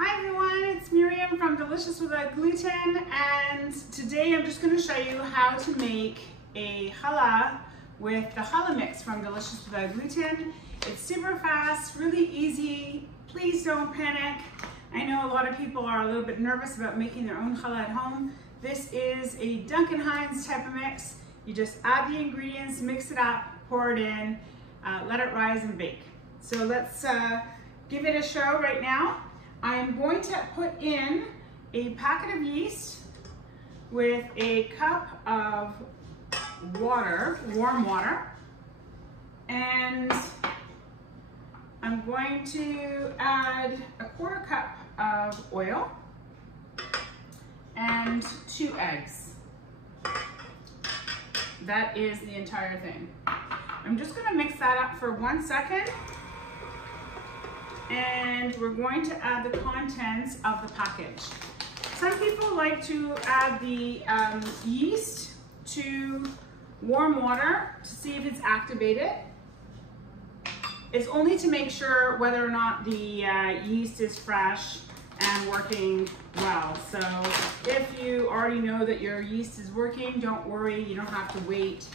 Hi everyone, it's Miriam from Delicious Without Gluten, and today I'm just going to show you how to make a challah with the challah mix from Delicious Without Gluten. It's super fast, really easy. Please don't panic. I know a lot of people are a little bit nervous about making their own challah at home. This is a Duncan Hines type of mix. You just add the ingredients, mix it up, pour it in, let it rise and bake. So let's give it a show right now. I'm going to put in a packet of yeast with a cup of water, warm water, and I'm going to add a quarter cup of oil and 2 eggs. That is the entire thing. I'm just going to mix that up for 1 second. And we're going to add the contents of the package. Some people like to add the yeast to warm water to see if it's activated. It's only to make sure whether or not the yeast is fresh and working well. So if you already know that your yeast is working, don't worry, you don't have to wait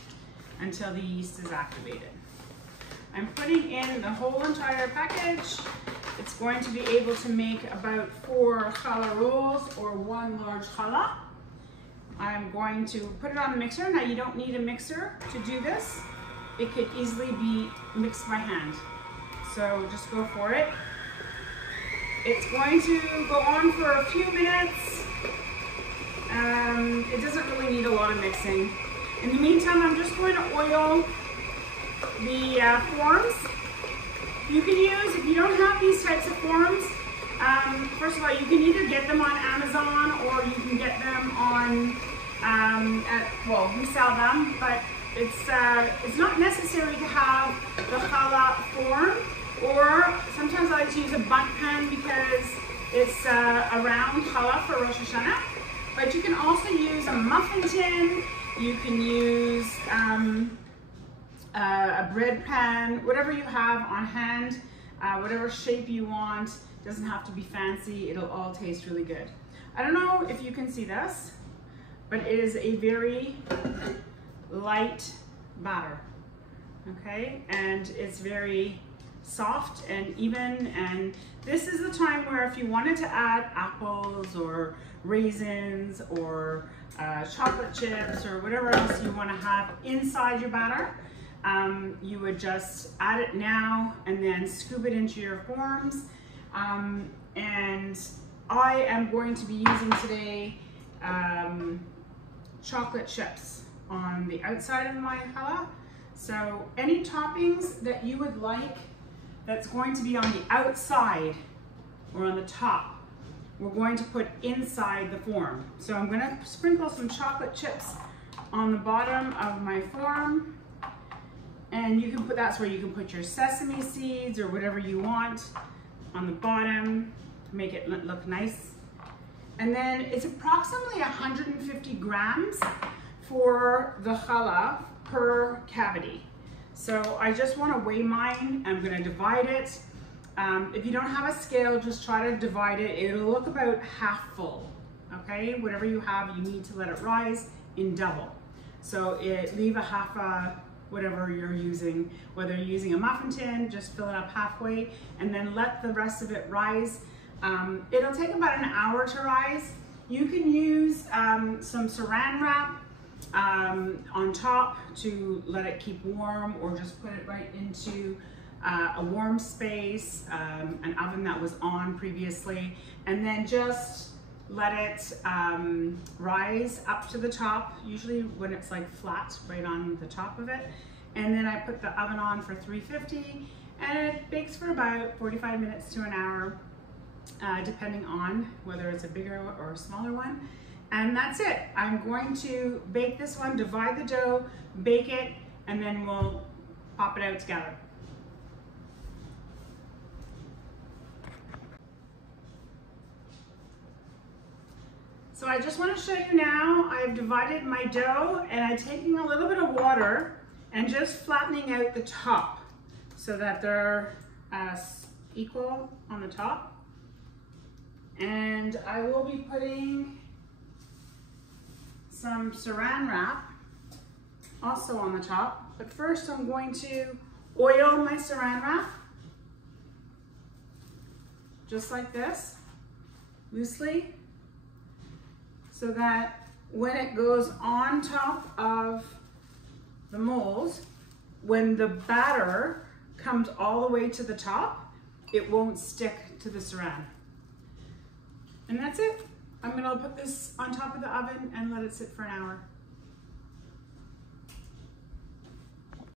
until the yeast is activated. I'm putting in the whole entire package. It's going to be able to make about 4 challah rolls or 1 large challah. I'm going to put it on the mixer. Now you don't need a mixer to do this. It could easily be mixed by hand. So just go for it. It's going to go on for a few minutes. It doesn't really need a lot of mixing. In the meantime, I'm just going to oil the forms. You can use, if you don't have these types of forms, first of all, you can either get them on Amazon or you can get them on, well, we sell them, but it's not necessary to have the challah form, or sometimes I like to use a bundt pan because it's a round challah for Rosh Hashanah. But you can also use a muffin tin, you can use a bread pan, whatever you have on hand, whatever shape you want. Doesn't have to be fancy, it'll all taste really good. I don't know if you can see this, but it is a very light batter, okay? And it's very soft and even, and this is the time where if you wanted to add apples or raisins or chocolate chips or whatever else you want to have inside your batter, you would just add it now and then scoop it into your forms. And I am going to be using today chocolate chips on the outside of my challah. So any toppings that you would like that's going to be on the outside or on the top, we're going to put inside the form. So I'm going to sprinkle some chocolate chips on the bottom of my form. And you can put, that's where you can put your sesame seeds or whatever you want on the bottom to make it look nice. And then it's approximately 150 grams for the challah per cavity. So I just want to weigh mine. I'm going to divide it. If you don't have a scale, just try to divide it. It'll look about half full, okay? Whatever you have, you need to let it rise in double. So leave a half whatever you're using, whether you're using a muffin tin, just fill it up halfway and then let the rest of it rise. It'll take about an hour to rise. You can use some saran wrap on top to let it keep warm, or just put it right into a warm space, an oven that was on previously, and then just let it rise up to the top, usually when it's like flat right on the top of it. And then I put the oven on for 350 and it bakes for about 45 minutes to an hour, depending on whether it's a bigger or a smaller one. And that's it. I'm going to bake this one, divide the dough, bake it, and then we'll pop it out together. So I just want to show you now, I've divided my dough and I'm taking a little bit of water and just flattening out the top so that they're equal on the top. And I will be putting some saran wrap also on the top. But first I'm going to oil my saran wrap, just like this, loosely, so that when it goes on top of the mold, when the batter comes all the way to the top, it won't stick to the saran. And that's it. I'm gonna put this on top of the oven and let it sit for an hour.